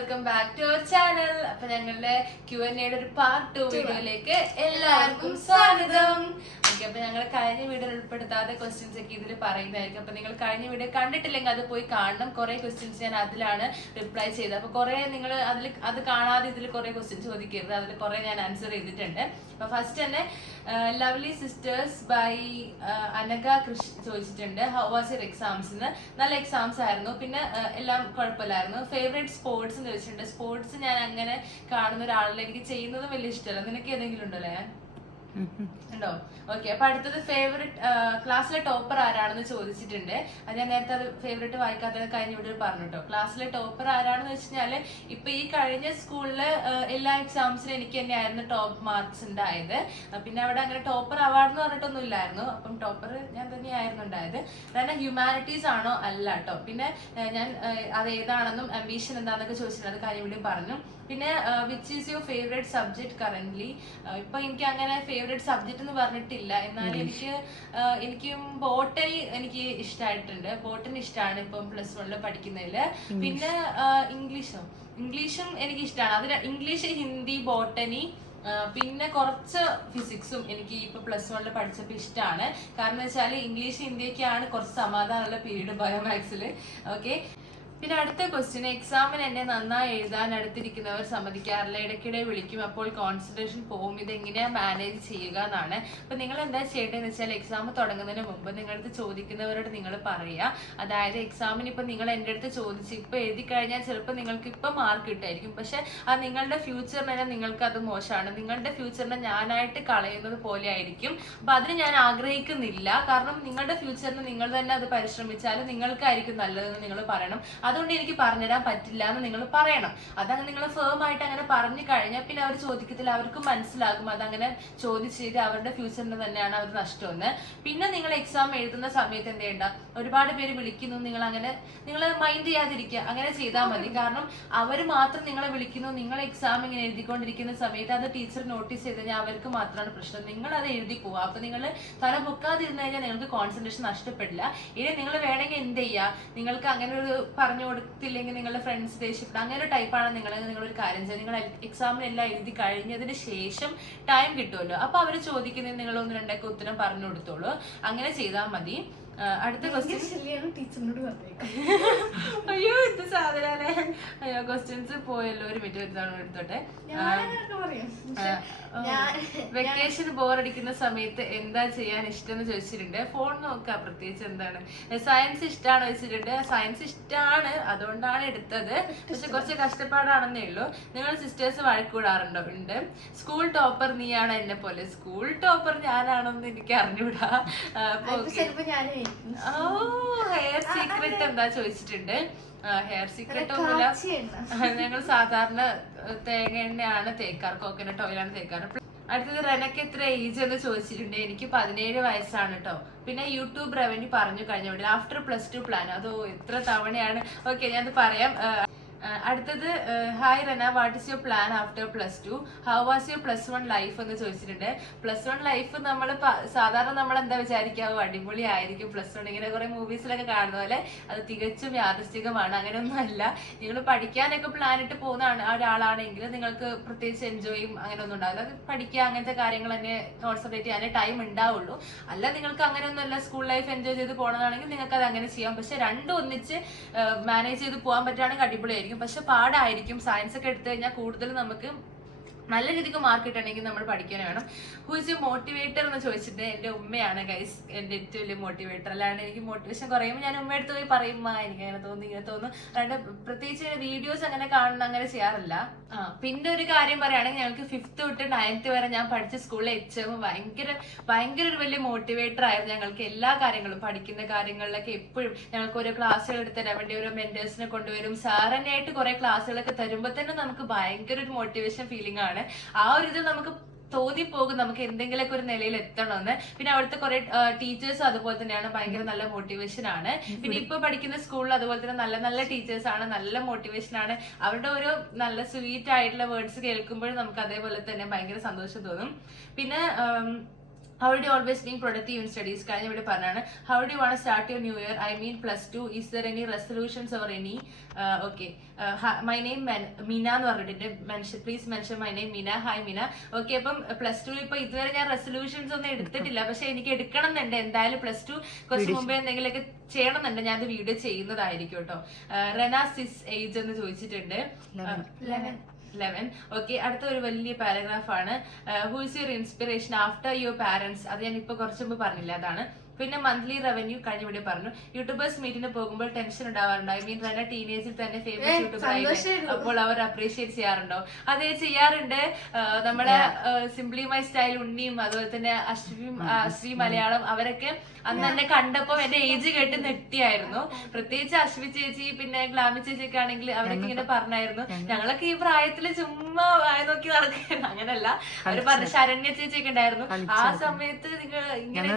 Welcome back to our channel അപ്പൊ ഞങ്ങളുടെ Q N എയുടെ ഒരു പാർട്ട് ടു വീഡിയോയിലേക്ക് എല്ലാവർക്കും സ്വാഗതം. ഓക്കെ അപ്പൊ ഞങ്ങൾ കഴിഞ്ഞ വീഡിയോ ഉൾപ്പെടുത്താതെ ക്വസ്റ്റ്യൻസ് ഒക്കെ ഇതിൽ പറയുന്നതായിരിക്കും. അപ്പൊ നിങ്ങൾ കഴിഞ്ഞ വീഡിയോ കണ്ടിട്ടില്ലെങ്കിൽ അത് പോയി കാണണം. കുറെ ക്വസ്റ്റ്യൻസ് ഞാൻ അതിലാണ് റിപ്ലൈ ചെയ്തത്. അപ്പൊ കുറെ നിങ്ങൾ അതിൽ അത് കാണാതെ ഇതിൽ കുറെ ക്വസ്റ്റ്യൻസ് ചോദിക്കരുത്. അതിൽ കുറെ ഞാൻ ആൻസർ ചെയ്തിട്ടുണ്ട്. അപ്പൊ ഫസ്റ്റ് തന്നെ lovely sisters by Anagha Krish ചോദിച്ചിട്ടുണ്ട്. ഹൗ വാസ് യർ എക്സാംസ് നല്ല എക്സാംസ് ആയിരുന്നു. പിന്നെ എല്ലാം കുഴപ്പമില്ലായിരുന്നു. ഫേവറേറ്റ് സ്പോർട്സ് എന്ന് ചോദിച്ചിട്ടുണ്ട്. സ്പോർട്സ് ഞാൻ അങ്ങനെ കാണുന്ന ഒരാളല്ല. എനിക്ക് ചെയ്യുന്നതും വലിയ ഇഷ്ടമല്ല. നിനക്ക് ഏതെങ്കിലും ഉണ്ടല്ലേ? ഉണ്ടോ? ഓക്കെ അപ്പൊ അടുത്തത് ഫേവറേറ്റ് ക്ലാസ്സിലെ ടോപ്പർ ആരാണെന്ന് ചോദിച്ചിട്ടുണ്ട്. അത് ഞാൻ നേരത്തെ അത് ഫേവറേറ്റ് വായിക്കാത്തത് കഴിഞ്ഞ ഇവിടെ പറഞ്ഞു കേട്ടോ. ക്ലാസ്സിലെ ടോപ്പർ ആരാണെന്ന് വെച്ചാൽ ഇപ്പൊ ഈ കഴിഞ്ഞ സ്കൂളിൽ എല്ലാ എക്സാംസിനും എനിക്ക് തന്നെയായിരുന്നു ടോപ്പ് മാർക്സ് ഉണ്ടായത്. പിന്നെ അവിടെ അങ്ങനെ ടോപ്പർ അവാർഡ് എന്ന് പറഞ്ഞിട്ടൊന്നും ഇല്ലായിരുന്നു. അപ്പം ടോപ്പർ ഞാൻ തന്നെയായിരുന്നു ഉണ്ടായത്. കാരണം ഹ്യൂമാനിറ്റീസ് ആണോ അല്ല കേട്ടോ. പിന്നെ ഞാൻ അത് ഏതാണെന്നും അംബീഷൻ എന്താണെന്നൊക്കെ ചോദിച്ചിട്ടുണ്ട്. അത് കാര്യം ഇവിടെ പറഞ്ഞു. പിന്നെ which is your favourite subject current ഇപ്പൊ എനിക്ക് അങ്ങനെ ഫേവറേറ്റ് സബ്ജക്ട് എന്ന് പറഞ്ഞിട്ടില്ല. എന്നാലും എനിക്ക് എനിക്ക് ബോട്ടണി എനിക്ക് ഇഷ്ടമായിട്ടുണ്ട് ബോട്ടണി ഇഷ്ടമാണ് ഇപ്പം പ്ലസ് വണ്ണിൽ പഠിക്കുന്നതിൽ പിന്നെ ഇംഗ്ലീഷും. ഇംഗ്ലീഷും എനിക്ക് ഇഷ്ടമാണ് അതിന് ഇംഗ്ലീഷ് ഹിന്ദി ബോട്ടണി പിന്നെ കുറച്ച് ഫിസിക്സും എനിക്ക് ഇപ്പൊ പ്ലസ് വണ്ണിൽ പഠിച്ചപ്പോൾ ഇഷ്ടമാണ് കാരണം വെച്ചാൽ ഇംഗ്ലീഷ് ഹിന്ദിയൊക്കെയാണ് കുറച്ച് സമാധാനമുള്ള പീരീഡ് ബയോമാക്സിൽ ഓക്കെ പിന്നെ അടുത്ത ക്വസ്റ്റ്യൻ എക്സാമിന് എന്നെ നന്നായി എഴുതാൻ അടുത്തിരിക്കുന്നവർ സമ്മതിക്കാറില്ല. ഇടയ്ക്കിടെ വിളിക്കും അപ്പോൾ കോൺസെൻട്രേഷൻ പോകും ഇതെങ്ങനെയാ മാനേജ് ചെയ്യുക എന്നാണ്. അപ്പൊ നിങ്ങൾ എന്താ ചെയ്യേണ്ടതെന്ന് വെച്ചാൽ എക്സാം തുടങ്ങുന്നതിന് മുമ്പ് നിങ്ങളടുത്ത് ചോദിക്കുന്നവരോട് നിങ്ങൾ പറയുക. അതായത് എക്സാമിന് ഇപ്പൊ നിങ്ങൾ എന്റെ അടുത്ത് ചോദിച്ച് ഇപ്പൊ എഴുതി കഴിഞ്ഞാൽ ചിലപ്പോൾ നിങ്ങൾക്ക് ഇപ്പൊ മാർക്ക് കിട്ടായിരിക്കും. പക്ഷെ ആ നിങ്ങളുടെ ഫ്യൂച്ചറിന് നിങ്ങൾക്ക് അത് മോശമാണ്. നിങ്ങളുടെ ഫ്യൂച്ചറിനെ ഞാനായിട്ട് കളയുന്നത് പോലെ ആയിരിക്കും. അപ്പൊ അതിന് ഞാൻ ആഗ്രഹിക്കുന്നില്ല. കാരണം നിങ്ങളുടെ ഫ്യൂച്ചറിന് നിങ്ങൾ തന്നെ അത് പരിശ്രമിച്ചാൽ നിങ്ങൾക്കായിരിക്കും നല്ലതെന്ന് നിങ്ങൾ പറയണം. അതുകൊണ്ട് എനിക്ക് പറഞ്ഞുതരാൻ പറ്റില്ല എന്ന് നിങ്ങൾ പറയണം. അതങ്ങനെ നിങ്ങൾ ഫേം ആയിട്ട് അങ്ങനെ പറഞ്ഞു കഴിഞ്ഞാൽ പിന്നെ അവർ ചോദിക്കത്തില്ല. അവർക്ക് മനസ്സിലാകും. അതങ്ങനെ ചോദിച്ചിട്ട് അവരുടെ ഫ്യൂച്ചറിന് തന്നെയാണ് അവർ നഷ്ടമെന്ന്. പിന്നെ നിങ്ങൾ എക്സാം എഴുതുന്ന സമയത്ത് എന്ത് ചെയ്യണ്ട? ഒരുപാട് പേര് വിളിക്കുന്നു. നിങ്ങൾ അങ്ങനെ നിങ്ങൾ മൈൻഡ് ചെയ്യാതിരിക്കുക. അങ്ങനെ ചെയ്താൽ മതി. കാരണം അവർ മാത്രം നിങ്ങളെ വിളിക്കുന്നു. നിങ്ങൾ എക്സാം ഇങ്ങനെ എഴുതിക്കൊണ്ടിരിക്കുന്ന സമയത്ത് അത് ടീച്ചർ നോട്ടീസ് ചെയ്ത് കഴിഞ്ഞാൽ അവർക്ക് മാത്രമാണ് പ്രശ്നം. നിങ്ങൾ അത് എഴുതി പോവുക. അപ്പൊ നിങ്ങൾ തല പൊക്കാതിരുന്ന് കഴിഞ്ഞാൽ നിങ്ങൾക്ക് കോൺസെൻട്രേഷൻ നഷ്ടപ്പെടില്ല. ഇനി നിങ്ങൾ വേണമെങ്കിൽ എന്ത് ചെയ്യുക നിങ്ങൾക്ക് അങ്ങനെ ഒരു പറഞ്ഞു കൊടുത്തില്ലെങ്കിൽ നിങ്ങളുടെ ഫ്രണ്ട്സ് ദേഷ്യപ്പെടും. അങ്ങനെ ഒരു ടൈപ്പാണ് നിങ്ങൾ നിങ്ങളൊരു കാര്യം ചെയ്യുക. നിങ്ങൾ എക്സാമിന് എല്ലാം എഴുതി കഴിഞ്ഞതിന് ശേഷം ടൈം കിട്ടുമല്ലോ. അപ്പൊ അവർ ചോദിക്കുന്നത് നിങ്ങൾ ഒന്ന് രണ്ടൊക്കെ ഉത്തരം പറഞ്ഞു കൊടുത്തോളൂ അങ്ങനെ ചെയ്താൽ മതി. അടുത്ത ക്വസ്റ്റ്യൻ ടീച്ചറിനോട് പറഞ്ഞേക്കാം. അയ്യോ ഇത് സാധനം അയ്യോ ക്വസ്റ്റ്യൻസ് പോയല്ലോ. ഒരു മിനിറ്റ് എടുത്തോട്ടെ. എടുത്തോട്ടെ ഞാൻ വെക്കേഷൻ ബോറടിക്കുന്ന സമയത്ത് എന്താ ചെയ്യാൻ ഇഷ്ടം എന്ന് ചോദിച്ചിട്ടുണ്ട് ഫോൺ നോക്കുക പ്രത്യേകിച്ച് എന്താണ്? സയൻസ് ഇഷ്ടമാണ് വെച്ചിട്ടുണ്ട് സയൻസ് ഇഷ്ടമാണ് അതുകൊണ്ടാണ് എടുത്തത്. പക്ഷെ കുറച്ച് കഷ്ടപ്പാടാണെന്നേ ഉള്ളൂ. നിങ്ങൾ സിസ്റ്റേഴ്സ് വഴക്കൂടാറുണ്ടോ? ഉണ്ട്. സ്കൂൾ ടോപ്പർ നീയാണ് എന്നെ പോലെ സ്കൂൾ ടോപ്പർ ഞാനാണോന്ന് എനിക്ക് അറിഞ്ഞൂടാ. ചിലപ്പോ ഞാനും ഓ ഹെയർ സീക്രട്ട് എന്താ ചോദിച്ചിട്ടുണ്ട്. ഹെയർ സീക്രട്ട് ഒന്നുമില്ല. ഞങ്ങൾ സാധാരണ തേങ്ങ എണ്ണയാണ് തേക്കാറ് കോക്കനട്ട് ഓയിലാണ് തേക്കാറ്. അടുത്തത് റെനക്ക് എത്ര ഏജ് എന്ന് ചോദിച്ചിട്ടുണ്ട്. എനിക്ക് പതിനേഴ് വയസ്സാണ് കേട്ടോ പിന്നെ യൂട്യൂബ് റവന്യൂ പറഞ്ഞു കഴിഞ്ഞ ആഫ്റ്റർ പ്ലസ് ടു പ്ലാൻ അതോ എത്ര തവണയാണ്? ഓക്കെ ഞാനത് പറയാം. അടുത്തത് hi Rana what is your plan after plus two how was your plus one life എന്ന് ചോദിച്ചിട്ടുണ്ട്. പ്ലസ് വൺ ലൈഫ് നമ്മൾ സാധാരണ നമ്മൾ എന്താ വിചാരിക്കാവോ അടിപൊളി ആയിരിക്കും. പ്ലസ് വൺ ഇങ്ങനെ കുറെ മൂവീസിലൊക്കെ കാണുന്ന പോലെ അത് തികച്ചും യാദൃശ്ചികമാണ്. അങ്ങനെയൊന്നും അല്ല. നിങ്ങൾ പഠിക്കാനൊക്കെ പ്ലാൻ ഇട്ട് പോകുന്ന ഒരാളാണെങ്കിൽ നിങ്ങൾക്ക് പ്രത്യേകിച്ച് എൻജോയും അങ്ങനെ ഒന്നും ഉണ്ടാവില്ല. പഠിക്കുക അങ്ങനത്തെ കാര്യങ്ങൾ തന്നെ കോൺസെൻട്രേറ്റ് ചെയ്യാൻ ടൈം ഉണ്ടാവുള്ളൂ. അല്ല നിങ്ങൾക്ക് അങ്ങനെയൊന്നും അല്ല സ്കൂൾ ലൈഫ് എൻജോയ് ചെയ്ത് പോകണമെന്നാണെങ്കിൽ നിങ്ങൾക്ക് അത് അങ്ങനെ ചെയ്യാം. പക്ഷെ രണ്ടും ഒന്നിച്ച് മാനേജ് ചെയ്ത് പോകാൻ പറ്റുകയാണെങ്കിൽ അടിപൊളിയായിരിക്കും. പക്ഷെ പാടായിരിക്കും. സയൻസ് ഒക്കെ എടുത്തു കഴിഞ്ഞാൽ കൂടുതൽ നമുക്ക് നല്ല രീതിക്ക് മാർക്ക് കിട്ടണമെങ്കിൽ നമ്മൾ പഠിക്കാൻ വേണം. ഹു യു മോട്ടിവേറ്റർ എന്ന് ചോദിച്ചിട്ട് എന്റെ ഉമ്മയാണ് ഗൈസ് എന്റെ ഏറ്റവും വലിയ മോട്ടിവേറ്റർ അല്ലാണ്ട് എനിക്ക് മോട്ടിവേഷൻ കുറയുമ്പോൾ ഞാൻ ഉമ്മ എടുത്ത് പോയി പറയും "മാ, എനിക്ക് അങ്ങനെ തോന്നുന്നു ഇങ്ങനെ തോന്നുന്നു. അല്ലാണ്ട് പ്രത്യേകിച്ച് വീഡിയോസ് അങ്ങനെ കാണുന്ന അങ്ങനെ ചെയ്യാറില്ല. പിന്നെ ഒരു കാര്യം പറയുകയാണെങ്കിൽ ഞങ്ങൾക്ക് ഫിഫ്ത്ത് തൊട്ട് നയൻത്ത് വരെ ഞാൻ പഠിച്ച സ്കൂളിലെ എച്ച് എം ഭയങ്കര ഭയങ്കര ഒരു വലിയ മോട്ടിവേറ്റർ ആയിരുന്നു ഞങ്ങൾക്ക് എല്ലാ കാര്യങ്ങളും. പഠിക്കുന്ന കാര്യങ്ങളിലൊക്കെ എപ്പോഴും ഞങ്ങൾക്ക് ഓരോ ക്ലാസ്സുകൾ എടുത്ത് തരാൻ വേണ്ടി ഓരോ മെന്റേഴ്സിനെ കൊണ്ടുവരും. ആയിട്ട് കുറെ ക്ലാസ്സുകളൊക്കെ തരുമ്പോൾ തന്നെ നമുക്ക് ഭയങ്കര ഒരു മോട്ടിവേഷൻ ഫീലിംഗ് ആണ്. ആ ഒരു ഇത് നമുക്ക് തോന്നിപ്പോകും. നമുക്ക് എന്തെങ്കിലുമൊക്കെ ഒരു നിലയിൽ എത്തണമെന്ന്. പിന്നെ അവിടുത്തെ കുറെ ടീച്ചേഴ്സും അതുപോലെ തന്നെയാണ് ഭയങ്കര നല്ല മോട്ടിവേഷൻ ആണ്. പിന്നെ ഇപ്പൊ പഠിക്കുന്ന സ്കൂളിൽ അതുപോലെ തന്നെ നല്ല നല്ല ടീച്ചേഴ്സ് ആണ് നല്ല മോട്ടിവേഷൻ ആണ്. അവരുടെ ഒരു നല്ല സ്വീറ്റ് ആയിട്ടുള്ള വേർഡ്സ് കേൾക്കുമ്പോഴും നമുക്ക് അതേപോലെ തന്നെ ഭയങ്കര സന്തോഷം തോന്നും. പിന്നെ how do always being productive in studies കഴിഞ്ഞ ഇവിടെ പറഞ്ഞാണ് how do want start your new year I mean plus two is there any resolutions or any okay my name Meena എന്ന് പറഞ്ഞിട്ടുണ്ട്. Mention please mention my name Meena hi Meena okay അപ്പം plus two ഇപ്പൊ ഇതുവരെ ഞാൻ resolutions ഒന്നും എടുത്തിട്ടില്ല. പക്ഷെ എനിക്ക് എടുക്കണം എന്നുണ്ട് എന്തായാലും പ്ലസ് ടു കുറച്ച് മുമ്പേ എന്തെങ്കിലുമൊക്കെ ചെയ്യണം എന്നുണ്ട് ഞാൻ വീഡിയോ ചെയ്യുന്നതായിരിക്കും കേട്ടോ. റെന സിസ് ഏജ് എന്ന് ചോദിച്ചിട്ടുണ്ട്. ലെവൻ ലെവൻ ഓക്കെ അടുത്ത ഒരു വലിയ പാരഗ്രാഫാണ് ആണ്. Who is your inspiration after your parents അത് ഞാൻ ഇപ്പൊ കുറച്ച് മുമ്പ് പറഞ്ഞില്ല അതാണ്. പിന്നെ മന്ത്ലി റവന്യൂ കഴിഞ്ഞ ഇവിടെ പറഞ്ഞു. യൂട്യൂബേഴ്സ് മീറ്റിന് പോകുമ്പോൾ ടെൻഷൻ ഉണ്ടാവാറുണ്ടോ? ഐ മീൻ തന്നെ ടീനേജിൽ തന്നെ ഫേമസ് യൂട്യൂബർ സന്തോഷായിരുന്നു. അപ്പോൾ അവർ അപ്രീഷിയേറ്റ് ചെയ്യാറുണ്ടോ? അതെ ചെയ്യാറുണ്ട്. ആ, നമ്മുടെ സിംപ്ലി മൈ സ്റ്റൈൽ ഉണ്ണിയും അതുപോലെ തന്നെ അശ്വിയും അശ്വി മലയാളം അവരൊക്കെ അന്ന് എന്നെ കണ്ടപ്പോ എന്റെ ഏജ് കേട്ട് നെട്ടിയായിരുന്നു പ്രത്യേകിച്ച് അശ്വി ചേച്ചി പിന്നെ ഗ്ലാമി ചേച്ചിയൊക്കെ ആണെങ്കിൽ അവരൊക്കെ ഇങ്ങനെ പറഞ്ഞായിരുന്നു. ഞങ്ങളൊക്കെ ഈ പ്രായത്തിൽ ചുമ്മാ വായ നോക്കി നടക്കുന്നു അങ്ങനല്ല. അവർ പറഞ്ഞ ശരണ്യ ചേച്ചിയൊക്കെ ഉണ്ടായിരുന്നു. ആ സമയത്ത് നിങ്ങൾ ഇങ്ങനെ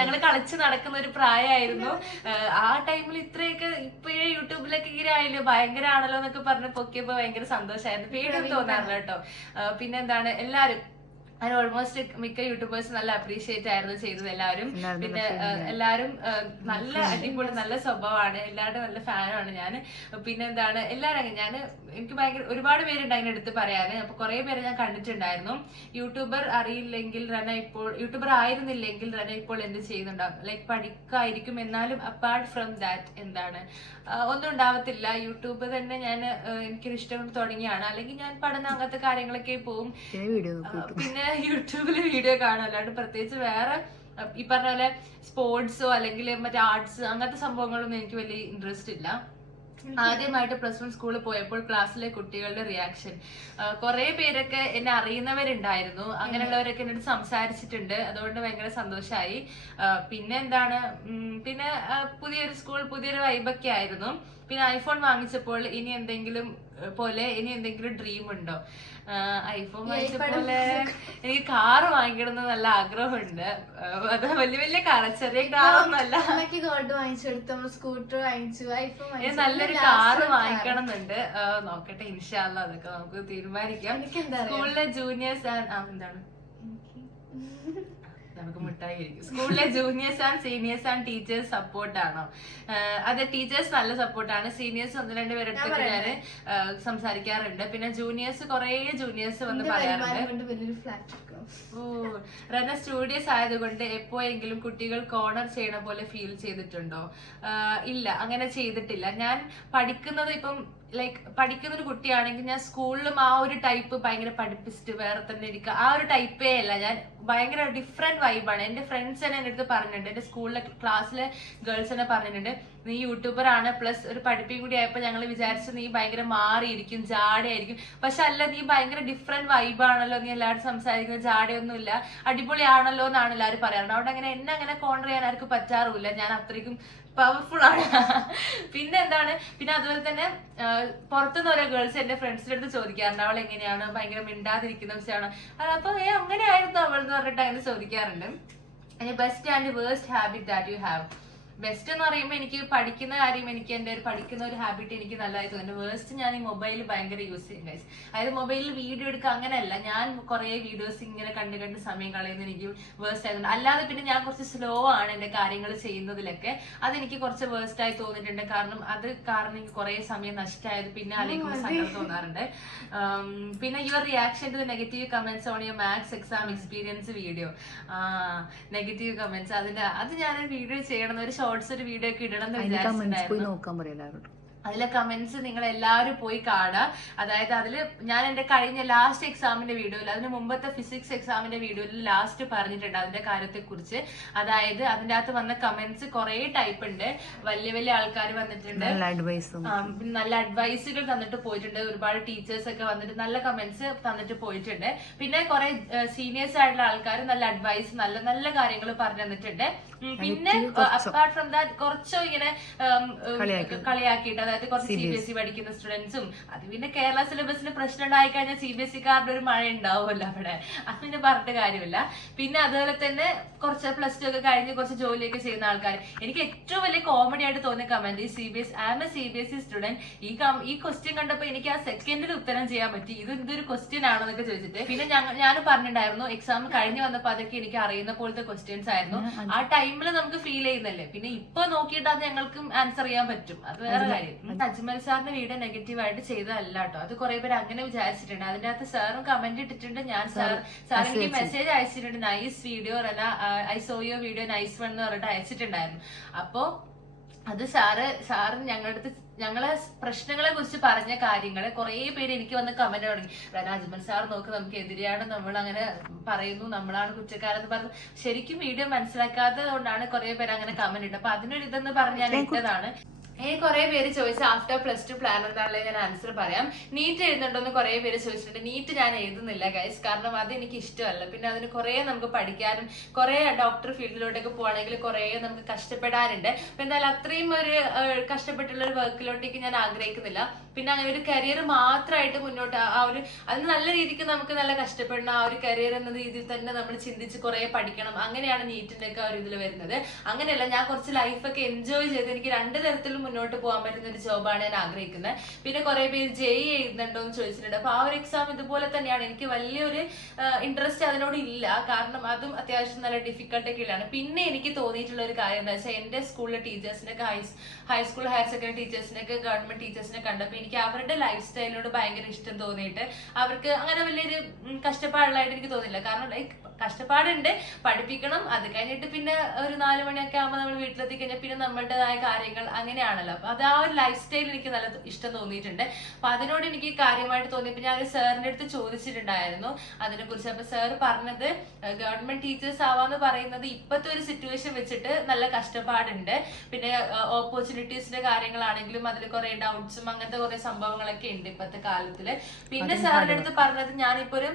ഞങ്ങൾ കളിച്ച് നടക്കുന്ന. ഒരു പ്രായമായിരുന്നു. ആ ടൈമിൽ ഇത്രയൊക്കെ ഇപ്പോഴേ യൂട്യൂബിലൊക്കെ ഇങ്ങനെ ആയില്ലോ? ഭയങ്കര ആണല്ലോ എന്നൊക്കെ പറഞ്ഞ് പൊക്കിയപ്പോ ഭയങ്കര സന്തോഷമായിരുന്നു പേടിയൊന്നും തോന്നാറില്ല കേട്ടോ. പിന്നെ പിന്നെന്താണ്? എല്ലാരും അതിന് ഓൾമോസ്റ്റ് മിക്ക യൂട്യൂബേഴ്സ് നല്ല അപ്രീഷിയേറ്റ് ആയിരുന്നു ചെയ്തത് എല്ലാവരും. പിന്നെ എല്ലാവരും നല്ല അടിപൊളി നല്ല സ്വഭാവമാണ്. എല്ലാവരുടെ നല്ല ഫാനാണ് ഞാൻ പിന്നെ എന്താണ് എല്ലാവരും ഞാൻ എനിക്ക് ഭയങ്കര ഒരുപാട് പേരുണ്ട് അതിനെടുത്ത് പറയാൻ അപ്പൊ കുറെ പേരെ ഞാൻ കണ്ടിട്ടുണ്ടായിരുന്നു. യൂട്യൂബർ അറിയില്ലെങ്കിൽ റന ഇപ്പോൾ യൂട്യൂബർ ആയിരുന്നില്ലെങ്കിൽ റന ഇപ്പോൾ എന്ത് ചെയ്യുന്നുണ്ടാവും? ലൈക്ക് പഠിക്കായിരിക്കും. എന്നാലും അപ്പാർട്ട് ഫ്രം ദാറ്റ് എന്താണ്? ഒന്നും ഉണ്ടാവത്തില്ല. യൂട്യൂബ് തന്നെ ഞാൻ എനിക്കൊരു ഇഷ്ടം കൊണ്ട് തുടങ്ങിയാണ്. അല്ലെങ്കിൽ ഞാൻ പഠനം അങ്ങനത്തെ കാര്യങ്ങളൊക്കെ പോവും. പിന്നെ യൂട്യൂബിൽ വീഡിയോ കാണും. അല്ലാണ്ട് പ്രത്യേകിച്ച് വേറെ ഈ പറഞ്ഞ പോലെ സ്പോർട്സോ അല്ലെങ്കിൽ മറ്റേ ആർട്സ് അങ്ങനത്തെ സംഭവങ്ങളൊന്നും എനിക്ക് വലിയ ഇൻട്രസ്റ്റ് ഇല്ല. ആദ്യമായിട്ട് പ്ലസ് വൺ സ്കൂളിൽ പോയപ്പോൾ ക്ലാസ്സിലെ കുട്ടികളുടെ റിയാക്ഷൻ കുറെ പേരൊക്കെ എന്നെ അറിയുന്നവരുണ്ടായിരുന്നു. അങ്ങനെയുള്ളവരൊക്കെ എന്നോട് സംസാരിച്ചിട്ടുണ്ട്. അതുകൊണ്ട് ഭയങ്കര സന്തോഷമായി പിന്നെ എന്താണ്? പിന്നെ പുതിയൊരു സ്കൂൾ പുതിയൊരു വൈബൊക്കെ ആയിരുന്നു. പിന്നെ ഐഫോൺ വാങ്ങിച്ചപ്പോൾ ഇനി എന്തെങ്കിലും പോലെ ഇനി എന്തെങ്കിലും ഡ്രീം ഉണ്ടോ? ഐഫോൺ വാങ്ങിച്ചപ്പോലെ എനിക്ക് കാർ വാങ്ങിക്കണം എന്ന് നല്ല ആഗ്രഹമുണ്ട്. അത് വലിയ വലിയ കാറ് ചെറിയ കാറൊന്നുമല്ല അമ്മയ്ക്ക് ഗോൾഡ് വാങ്ങിച്ചു സ്കൂട്ടർ വാങ്ങിച്ചു ഐഫോൺ ഞാൻ നല്ലൊരു കാർ വാങ്ങിക്കണം എന്നുണ്ട് നോക്കട്ടെ ഇൻഷാല്ല അതൊക്കെ നമുക്ക് തീരുമാനിക്കാം? സ്കൂളിലെ ജൂനിയേഴ്സ് ആ എന്താണ്? നമുക്ക് മിഠായി ആയിരിക്കും സ്കൂളിലെ juniors and seniors and teachers support ആണോ? ആഹ് അതെ ടീച്ചേഴ്സ് നല്ല സപ്പോർട്ടാണ് സീനിയേഴ്സ് ഒന്ന് രണ്ട് പേരുടെ ഞാൻ സംസാരിക്കാറുണ്ട്. പിന്നെ ജൂനിയേഴ്സ് കുറേ ജൂനിയേഴ്സ് വന്ന് പറയാറുണ്ട്. ഓ റന സ്റ്റുഡിയസ് ആയതുകൊണ്ട് എപ്പോഴെങ്കിലും കുട്ടികൾ കോർണർ ചെയ്യണ പോലെ ഫീൽ ചെയ്തിട്ടുണ്ടോ? ഇല്ല അങ്ങനെ ചെയ്തിട്ടില്ല. ഞാൻ പഠിക്കുന്നത് ഇപ്പം ലൈക്ക് പഠിക്കുന്ന ഒരു കുട്ടിയാണെങ്കിൽ ഞാൻ സ്കൂളിലും ആ ഒരു ടൈപ്പ് ഭയങ്കര പഠിപ്പിച്ചിട്ട് വേറെ തന്നെ ഇരിക്കുക. ആ ഒരു ടൈപ്പേ അല്ല. ഞാൻ ഭയങ്കര ഡിഫറെന്റ് വൈബാണ് എന്റെ ഫ്രണ്ട്സ് തന്നെ എന്റെ അടുത്ത് പറഞ്ഞിട്ടുണ്ട്. എന്റെ സ്കൂളിലെ ക്ലാസ്സിലെ ഗേൾസ് തന്നെ പറഞ്ഞിട്ടുണ്ട്. നീ യൂട്യൂബർ ആണ് പ്ലസ് ഒരു പഠിപ്പിയും കൂടി ആയപ്പോൾ ഞങ്ങൾ വിചാരിച്ചു നീ ഭയങ്കര മാറിയിരിക്കും ജാടയായിരിക്കും. പക്ഷെ അല്ല നീ ഭയങ്കര ഡിഫറെന്റ് വൈബാണല്ലോ നീ എല്ലാവരും സംസാരിക്കുന്നത് ജാടയൊന്നുമില്ല. അടിപൊളിയാണല്ലോ എന്നാണ് എല്ലാവരും പറയാറുണ്ട്. അതുകൊണ്ട് അങ്ങനെ എന്നെ അങ്ങനെ കോണ്ടർ ചെയ്യാൻ ആർക്കും പറ്റാറില്ല ഞാൻ അത്രയ്ക്കും പവർഫുൾ ആണ് പിന്നെ എന്താണ്? പിന്നെ അതുപോലെ തന്നെ പുറത്തുനിന്ന് ഓരോ ഗേൾസ് എന്റെ ഫ്രണ്ട്സിന്റെ അടുത്ത് ചോദിക്കാറുണ്ട്. അവൾ എങ്ങനെയാണ്? ഭയങ്കര മിണ്ടാതിരിക്കുന്ന വെച്ചാണ് അപ്പൊ ഏ അങ്ങനെ ആയിരുന്നു അവൾ എന്ന് പറഞ്ഞിട്ട് അങ്ങനെ ചോദിക്കാറുണ്ട്. Best and worst habit that you have best എന്ന് പറയുമ്പോൾ എനിക്ക് പഠിക്കുന്ന കാര്യം എനിക്ക് എന്റെ ഒരു പഠിക്കുന്ന ഒരു ഹാബിറ്റ് എനിക്ക് നല്ലതായി തോന്നുന്നു. വേഴ്സ്റ്റ് ഞാൻ ഈ മൊബൈൽ ഭയങ്കര യൂസ് ചെയ്യും. അതായത് മൊബൈലിൽ വീഡിയോ എടുക്കുക അങ്ങനെയല്ല. ഞാൻ കുറേ വീഡിയോസ് ഇങ്ങനെ കണ്ട് കണ്ട് സമയം കളയുന്നത് എനിക്ക് വേഴ്സ്റ്റ് ആയതുകൊണ്ട്. അല്ലാതെ പിന്നെ ഞാൻ കുറച്ച് സ്ലോ ആണ് എന്റെ കാര്യങ്ങൾ ചെയ്യുന്നതിലൊക്കെ. അതെനിക്ക് കുറച്ച് വേഴ്സ്റ്റ് ആയി തോന്നിയിട്ടുണ്ട്. കാരണം അത് കാരണം എനിക്ക് കുറേ സമയം നഷ്ടമായത് പിന്നെ ആലോചിക്കുമ്പോൾ സങ്കടം തോന്നാറുണ്ട്. പിന്നെ your reaction to negative comments on your maths exam experience video negative comments അതിന്റെ അത് ഞാൻ വീഡിയോ ചെയ്യണം ഒരു ഷോർട്സ് ഒരു വീഡിയോ ഒക്കെ ഇടണം എന്ന് കമന്റ്സ് പോയി നോക്കാൻ പറയാം എല്ലാവരോടും അതിലെ കമന്റ്സ് നിങ്ങൾ എല്ലാവരും പോയി കാണുക. അതായത് അതിൽ ഞാൻ എന്റെ കഴിഞ്ഞ ലാസ്റ്റ് എക്സാമിന്റെ വീഡിയോയിൽ അതിന് മുമ്പത്തെ ഫിസിക്സ് എക്സാമിന്റെ വീഡിയോയിൽ ലാസ്റ്റ് പറഞ്ഞിട്ടുണ്ട് അതിന്റെ കാര്യത്തെക്കുറിച്ച്. അതായത് അതിന്റെ അകത്ത് വന്ന കമന്റ്സ് കുറേ ടൈപ്പ് ഉണ്ട്. വലിയ വലിയ ആൾക്കാർ വന്നിട്ടുണ്ട്. നല്ല അഡ്വൈസും നല്ല അഡ്വൈസുകൾ തന്നിട്ട് പോയിട്ടുണ്ട്. ഒരുപാട് ടീച്ചേഴ്സ് ഒക്കെ വന്നിട്ട് നല്ല കമന്റ്സ് തന്നിട്ട് പോയിട്ടുണ്ട്. പിന്നെ കുറെ സീനിയേഴ്സ് ആയിട്ടുള്ള ആൾക്കാർ നല്ല അഡ്വൈസ് നല്ല നല്ല കാര്യങ്ങൾ പറഞ്ഞു തന്നിട്ടുണ്ട്. പിന്നെ അപ്പാർട്ട് ഫ്രം ദാറ്റ് കുറച്ചോ ഇങ്ങനെ. കളിയാക്കിയിട്ട് അതായത് കുറച്ച് സി ബി എസ് ഇ പഠിക്കുന്ന സ്റ്റുഡൻസും അത് പിന്നെ കേരള സിലബസിന് പ്രശ്നം ഉണ്ടായി കഴിഞ്ഞാൽ സി ബി എസ് ഇക്കാരുടെ ഒരു മഴ ഉണ്ടാവുമല്ലോ അവിടെ. അത് പിന്നെ പറഞ്ഞിട്ട് കാര്യമില്ല. പിന്നെ അതുപോലെ തന്നെ കുറച്ച് പ്ലസ് ടു ഒക്കെ കഴിഞ്ഞ് കുറച്ച് ജോലിയൊക്കെ ചെയ്യുന്ന ആൾക്കാർ എനിക്ക് ഏറ്റവും വലിയ കോമഡി ആയിട്ട് തോന്നിയ കമന്റ് ഈ C B S am a C B S E student ഈ ഈ ക്വസ്റ്റ്യൻ കണ്ടപ്പോൾ എനിക്ക് ആ സെക്കൻഡിൽ ഉത്തരം ചെയ്യാൻ പറ്റി. ഇത് ഇതൊരു ക്വസ്റ്റ്യൻ ആണോ എന്നൊക്കെ ചോദിച്ചിട്ട്. പിന്നെ ഞാൻ ഞാൻ പറഞ്ഞിട്ടുണ്ടായിരുന്നു എക്സാം കഴിഞ്ഞ് വന്നപ്പോൾ അതൊക്കെ എനിക്ക് അറിയുന്ന പോലത്തെ ക്വസ്റ്റ്യൻസ് ആയിരുന്നു. ആ ടൈമിൽ നമുക്ക് ഫീൽ ചെയ്യുന്നല്ലേ പിന്നെ ഇപ്പൊ നോക്കിയിട്ട് അത് ഞങ്ങൾക്കും ആൻസർ ചെയ്യാൻ പറ്റും. അത് വേറെ കാര്യം. അജ്മൽ സാറിന്റെ വീഡിയോ നെഗറ്റീവ് ആയിട്ട് ചെയ്തതല്ല കേട്ടോ അത് കുറെ പേര് അങ്ങനെ വിചാരിച്ചിട്ടുണ്ട്. അതിന്റെ അകത്ത് സാറും കമന്റ് ഇട്ടിട്ടുണ്ട്. ഞാൻ സാർ സാർ എനിക്ക് മെസ്സേജ് അയച്ചിട്ടുണ്ട്. Nice video I saw your video nice one എന്ന് പറഞ്ഞിട്ട് അയച്ചിട്ടുണ്ടായിരുന്നു. അപ്പോ അത് സാറ് സാറ് ഞങ്ങളുടെ അടുത്ത് ഞങ്ങളെ പ്രശ്നങ്ങളെ കുറിച്ച് പറഞ്ഞ കാര്യങ്ങളെ കുറെ പേര് എനിക്ക് വന്ന് കമന്റ് തുടങ്ങി അജ്മൽ സാർ നോക്ക് നമുക്ക് എതിരെയാണ് നമ്മൾ അങ്ങനെ പറയുന്നു. നമ്മളാണ് കുറ്റക്കാരെന്ന് പറഞ്ഞു. ശരിക്കും വീഡിയോ മനസ്സിലാക്കാത്തത് കൊണ്ടാണ് കുറെ പേര് അങ്ങനെ കമന്റ് ഇട്ടത്. അപ്പൊ അതിനൊരു ഇതെന്ന് പറഞ്ഞ് ഞാൻ ഇട്ടതാണ്. ഏ കുറെ പേര് ചോദിച്ച ആഫ്റ്റർ പ്ലസ് ടു പ്ലാൻ എന്താണല്ലേ ഞാൻ ആൻസർ പറയാം. നീറ്റ് എഴുതുന്നുണ്ടോന്ന് കുറെ പേര് ചോദിച്ചിട്ടുണ്ട്. നീറ്റ് ഞാൻ എഴുതുന്നില്ല ഗൈസ് കാരണം അത് എനിക്ക് ഇഷ്ടമല്ല. പിന്നെ അതിന് കുറേ നമുക്ക് പഠിക്കാനും കുറേ ഡോക്ടർ ഫീൽഡിലോട്ടൊക്കെ പോകണമെങ്കിൽ കുറേ നമുക്ക് കഷ്ടപ്പെടാനുണ്ട്. അപ്പൊ എന്തായാലും അത്രയും ഒരു കഷ്ടപ്പെട്ടുള്ള ഒരു വർക്കിലോട്ടേക്ക് ഞാൻ ആഗ്രഹിക്കുന്നില്ല. പിന്നെ അങ്ങനെ ഒരു കരിയർ മാത്രമായിട്ട് മുന്നോട്ട് ആ- ഒരു അത് നല്ല രീതിക്ക് നമുക്ക് നല്ല കഷ്ടപ്പെടണം ആ ഒരു കരിയർ എന്ന രീതിയിൽ തന്നെ നമ്മൾ ചിന്തിച്ച് കുറെ പഠിക്കണം. അങ്ങനെയാണ് നീറ്റിന്റെ ഒക്കെ ഒരു ഇതിൽ വരുന്നത്. അങ്ങനെയല്ല ഞാൻ കുറച്ച് ലൈഫൊക്കെ എൻജോയ് ചെയ്ത് എനിക്ക് രണ്ട് തരത്തിലും മുന്നോട്ട് പോകാൻ പറ്റുന്ന ഒരു ജോബാണ് ഞാൻ ആഗ്രഹിക്കുന്നത്. പിന്നെ കുറെ പേര് ജെയ് എഴുതുന്നുണ്ടോ എന്ന് ചോദിച്ചിട്ടുണ്ട്. അപ്പൊ ആ ഒരു എക്സാം ഇതുപോലെ തന്നെയാണ്. എനിക്ക് വലിയൊരു ഇൻട്രസ്റ്റ് അതിനോട് ഇല്ല. കാരണം അതും അത്യാവശ്യം നല്ല ഡിഫിക്കൽട്ട് ഒക്കെ ഉള്ളതാണ്. പിന്നെ എനിക്ക് തോന്നിയിട്ടുള്ള ഒരു കാര്യം എന്താ വെച്ചാൽ എന്റെ സ്കൂളിലെ ടീച്ചേഴ്സിനൊക്കെ high high school higher secondary ടീച്ചേഴ്സിനൊക്കെ government ടീച്ചേഴ്സിനെ കണ്ടപ്പോൾ എനിക്ക് അവരുടെ ലൈഫ് സ്റ്റൈലിനോട് ഭയങ്കര ഇഷ്ടം തോന്നിയിട്ട് അവർക്ക് അങ്ങനെ വലിയൊരു കഷ്ടപ്പാടുള്ളതായിട്ട് എനിക്ക് തോന്നില്ല കാരണം ലൈക്ക് കഷ്ടപ്പാടുണ്ട്. പഠിപ്പിക്കണം. അത് കഴിഞ്ഞിട്ട് പിന്നെ ഒരു നാല് മണിയൊക്കെ ആകുമ്പോൾ നമ്മൾ വീട്ടിലെത്തി കഴിഞ്ഞാൽ പിന്നെ നമ്മളുടേതായ കാര്യങ്ങൾ അങ്ങനെയാണല്ലോ. അപ്പൊ അത് ആ ഒരു ലൈഫ് സ്റ്റൈൽ എനിക്ക് നല്ല ഇഷ്ടം തോന്നിയിട്ടുണ്ട്. അപ്പൊ അതിനോട് എനിക്ക് കാര്യമായിട്ട് തോന്നി തോന്നിയപ്പോൾ ഞാൻ ഒരു സാറിന്റെ അടുത്ത് ചോദിച്ചിട്ടുണ്ടായിരുന്നു അതിനെ കുറിച്ച് അപ്പൊ സാർ പറഞ്ഞത് ഗവൺമെന്റ് ടീച്ചേഴ്സ് ആവാന്ന് പറയുന്നത് ഇപ്പോഴത്തെ ഒരു സിറ്റുവേഷൻ വെച്ചിട്ട് നല്ല കഷ്ടപ്പാടുണ്ട്. പിന്നെ ഓപ്പർച്യൂണിറ്റീസിന്റെ കാര്യങ്ങളാണെങ്കിലും അതിൽ കുറെ ഡൗട്ട്സും അങ്ങനത്തെ കുറെ സംഭവങ്ങളൊക്കെ ഉണ്ട് ഇപ്പത്തെ കാലത്തിൽ. പിന്നെ സാറിന്റെ അടുത്ത് പറഞ്ഞത് ഞാനിപ്പോ ഒരു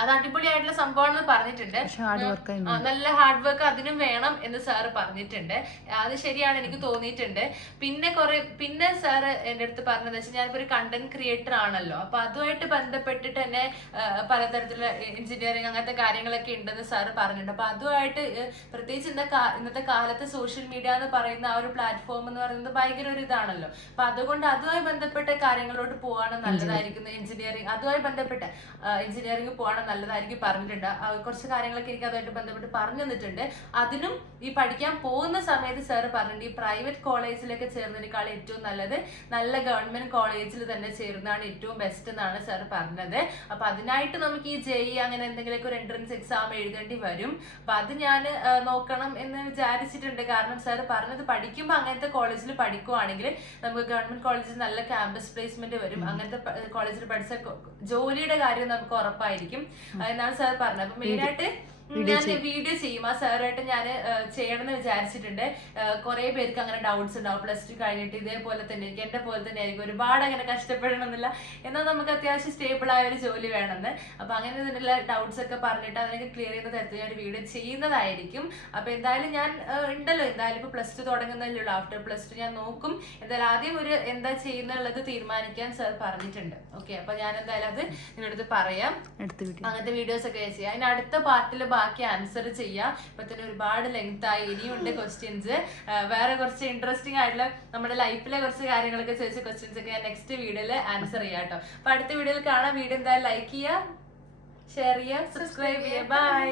അത് അടിപൊളിയായിട്ടുള്ള സംഭവമാണെന്ന് പറഞ്ഞിട്ടുണ്ട്. നല്ല ഹാർഡ് വർക്ക് അതിനും വേണം എന്ന് സാറ് പറഞ്ഞിട്ടുണ്ട്. അത് ശരിയാണ് എനിക്ക് തോന്നിയിട്ടുണ്ട്. പിന്നെ കുറെ പിന്നെ സാറ് എന്റെ അടുത്ത് പറഞ്ഞത് വെച്ചാൽ ഞാനിപ്പോ ഒരു കണ്ടന്റ് ക്രിയേറ്റർ ആണല്ലോ. അപ്പൊ അതുമായിട്ട് ബന്ധപ്പെട്ടിട്ട് തന്നെ പലതരത്തിലുള്ള എഞ്ചിനീയറിംഗ് അങ്ങനത്തെ കാര്യങ്ങളൊക്കെ ഉണ്ടെന്ന് സാറ് പറഞ്ഞിട്ടുണ്ട്. അപ്പൊ അതുമായിട്ട് പ്രത്യേകിച്ച് ഇന്ന ഇന്നത്തെ കാലത്ത് സോഷ്യൽ മീഡിയ എന്ന് പറയുന്ന ആ ഒരു പ്ലാറ്റ്ഫോം എന്ന് പറയുന്നത് ഭയങ്കര ഒരു ഇതാണല്ലോ. അപ്പൊ അതുകൊണ്ട് അതുമായി ബന്ധപ്പെട്ട കാര്യങ്ങളോട്ട് പോവാണ് നല്ലതായിരിക്കുന്നത്. എഞ്ചിനീയറിംഗ് അതുമായി ബന്ധപ്പെട്ട എഞ്ചിനീയറിംഗ് പോവാണ് നല്ലതായിരിക്കും പറഞ്ഞിട്ടുണ്ട്. കുറച്ച് കാര്യങ്ങളൊക്കെ എനിക്ക് അതുമായിട്ട് ബന്ധപ്പെട്ട് പറഞ്ഞു തന്നിട്ടുണ്ട്. അതിനും ഈ പഠിക്കാൻ പോകുന്ന സമയത്ത് സാർ പറഞ്ഞിട്ടുണ്ട് ഈ പ്രൈവറ്റ് കോളേജിലൊക്കെ ചേർന്നതിനേക്കാൾ ഏറ്റവും നല്ലത് നല്ല ഗവൺമെന്റ് കോളേജിൽ തന്നെ ചേരുന്നതാണ് ഏറ്റവും ബെസ്റ്റ് എന്നാണ് സാർ പറഞ്ഞത്. അപ്പൊ അതിനായിട്ട് നമുക്ക് ഈ ജെഇ അങ്ങനെ എന്തെങ്കിലുമൊക്കെ ഒരു എൻട്രൻസ് എക്സാം എഴുതേണ്ടി വരും. അപ്പൊ അത് ഞാൻ നോക്കണം എന്ന് വിചാരിച്ചിട്ടുണ്ട്. കാരണം സാർ പറഞ്ഞത് പഠിക്കുമ്പോൾ അങ്ങനത്തെ കോളേജിൽ പഠിക്കുവാണെങ്കിൽ നമുക്ക് ഗവൺമെന്റ് കോളേജിൽ നല്ല ക്യാമ്പസ് പ്ലേസ്മെന്റ് വരും. അങ്ങനത്തെ കോളേജിൽ പഠിച്ച ജോലിയുടെ കാര്യം നമുക്ക് ഉറപ്പായിരിക്കും. എന്നാണ് സാർ പറഞ്ഞത് അപ്പൊ മെയിനായിട്ട് ഞാൻ വീഡിയോ ചെയ്യും. ആ സാറായിട്ട് ഞാൻ ചെയ്യണം എന്ന് വിചാരിച്ചിട്ടുണ്ട്. കുറെ പേർക്ക് അങ്ങനെ ഡൗട്ട്സ് ഉണ്ടാവും. പ്ലസ് ടു കഴിഞ്ഞിട്ട് ഇതേപോലെ തന്നെ എനിക്ക് എന്റെ പോലെ തന്നെ ആയിരിക്കും ഒരുപാട് അങ്ങനെ കഷ്ടപ്പെടണമെന്നില്ല. എന്നാൽ നമുക്ക് അത്യാവശ്യം സ്റ്റേബിൾ ആയ ഒരു ജോലി വേണമെന്ന്. അപ്പൊ അങ്ങനെ ഇതിനുള്ള ഡൗട്ട്സ് ഒക്കെ പറഞ്ഞിട്ട് അതിനൊക്കെ ക്ലിയർ ചെയ്യുന്ന തരത്തിൽ ഞാൻ ഒരു വീഡിയോ ചെയ്യുന്നതായിരിക്കും. അപ്പൊ എന്തായാലും ഞാൻ ഉണ്ടല്ലോ. എന്തായാലും ഇപ്പൊ പ്ലസ് ടു തുടങ്ങുന്നല്ലേ ഉള്ളൂ. ആഫ്റ്റർ പ്ലസ് ടു ഞാൻ നോക്കും. എന്തായാലും ആദ്യം ഒരു എന്താ ചെയ്യുന്നുള്ളത് തീരുമാനിക്കാൻ സാർ പറഞ്ഞിട്ടുണ്ട്. ഓക്കെ അപ്പൊ ഞാൻ എന്തായാലും അത് നിങ്ങളുടെ അടുത്ത് പറയാം അങ്ങനത്തെ വീഡിയോസ് ഒക്കെ ചെയ്യാം. അതിന് അടുത്ത പാർട്ടിൽ ബാക്കി ആൻസർ ചെയ്യാം. ഇപ്പൊ തന്നെ ഒരുപാട് ലെങ്ത് ആയി ഇനിയുണ്ട് ക്വസ്റ്റ്യൻസ് വേറെ കുറച്ച് ഇൻട്രസ്റ്റിംഗ് ആയിട്ടുള്ള നമ്മുടെ ലൈഫിലെ കുറച്ച് കാര്യങ്ങളൊക്കെ ചോദിച്ച ക്വസ്റ്റ്യൻസ് ഒക്കെ ഞാൻ നെക്സ്റ്റ് വീഡിയോയിൽ ആൻസർ ചെയ്യാം കേട്ടോ. അപ്പൊ അടുത്ത വീഡിയോയിൽ കാണാം. വീഡിയോ എന്തായാലും ലൈക്ക് ചെയ്യുക ഷെയർ ചെയ്യുക സബ്സ്ക്രൈബ് ചെയ്യുക. ബൈ